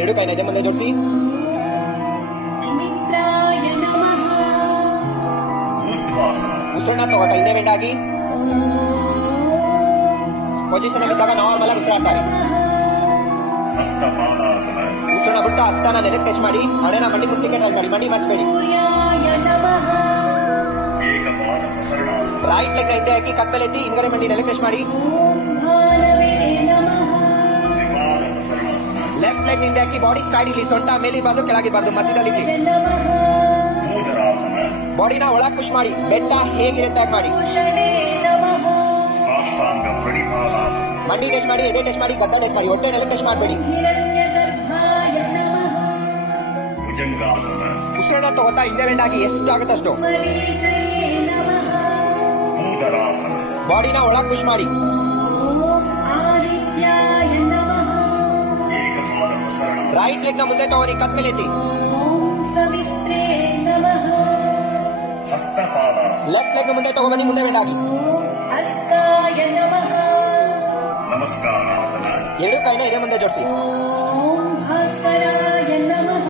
ಎರಡು ಕೈನ ಇದೆ ಮುಂದೆ ಜೋಡಿಸಿ. ಮಿತ್ರಾಯ ನಮಃ. ಉಸಿರನ್ನ ತಗೋತಾ ಹಿಂದೆ ಬೆಂಡ್ ಆಗಿ ಪೊಸಿಷನ್ ಇದ್ದಾಗ ನಾರ್ಮಲ್ ಆಗಿ ಉಸಿರಾಡ್ತಾರೆ. ಉಸಿರನ್ನ ಬಿಟ್ಟು ಹಸ್ತನ ನೆಲಕ್ಕೆ ಟಚ್ ಮಾಡಿ, ಹಣೆನ ಮಂಡಿ ಮುಟ್ಲಿಕ್ಕೆ ಟ್ರೈ ಮಾಡಿ, ಮಂಡಿ ಮರ್ಚಬೇಡಿ. ಸೂರ್ಯಾಯ ನಮಃ. ರೈಟ್ ಲೆಗ್ ಹಿಂದೆ ಹಾಕಿ ಕತ್ತಲೆ ಎತ್ತಿ ಹಿಂದ್ಗಡೆ ಮಂಡಿ ನೆಲಕ್ಕೆ ಟಚ್ ಮಾಡಿ. ಭಾನವೇ ನಮಃ. ಲೆಫ್ಟ್ ಲೆಗ್ ಹಿಂದೆ ಹಾಕಿ ಬಾಡಿ ಸ್ಟ್ರೈಟ್ ಇಲ್ಲಿ, ಸೊಂಟ ಮೇಲಿರಬಾರ್ದು ಕೆಳಗಿರಬಾರ್ದು, ಮಧ್ಯದಲ್ಲಿ ನಮಃ. ಬಾಡಿನ ಒಳಗೆ ಪುಷ್ ಮಾಡಿ, ಬೆಟ್ಟ ಹೇಗಿರುತ್ತೆ ಹಾಗೆ ಮಾಡಿ. ಭೂಷಣೇ ನಮಃ. ಮಂಡಿ ಟಚ್ ಮಾಡಿ, ಎದೆ ಟಚ್ ಮಾಡಿ, ಗದ್ದ ಟಚ್ ಮಾಡಿ, ಹೊಟ್ಟೆ ನೆಲಕ್ಕೆ ಟಚ್ ಮಾಡಬೇಡಿ. ಹಿರಣ್ಯಗರ್ಭಾಯ ನಮಃ. ಉಸಿರನ್ನ ತಗೋತಾ ಹಿಂದೆ ಬೆಂಡ್ ಆಗಿ ಎಷ್ಟಾಗುತ್ತೆ ಅಷ್ಟು. ಮರೀಚಯೇ ನಮಃ. ಬಾಡಿನ ಒಳಗೆ ಪುಷ್ ಮಾಡಿ. ಆದಿತ್ಯಾಯ ನಮಃ. ರೈಟ್ ಲೆಗ್ ನ ಮುಂದೆ ತಗೋನಿ, ಕತ್ ಮೇಲೆ ಎತ್ತಿ. ಸವಿತ್ರೇ ನಮಃ. ಲೆಫ್ಟ್ ಲೆಗ್ ಮುಂದೆ ತಗೊಬನ್ನಿ, ಮುಂದೆ ಬೆಂಡ್ ಆಗಿ. ಅರ್ಕಾಯ ನಮಃ. ಎರಡು ಕೈನ ಇದೆ ಮುಂದೆ ಜೋಡಿಸಿ. ಭಾಸ್ಕರಾಯ ನಮಃ.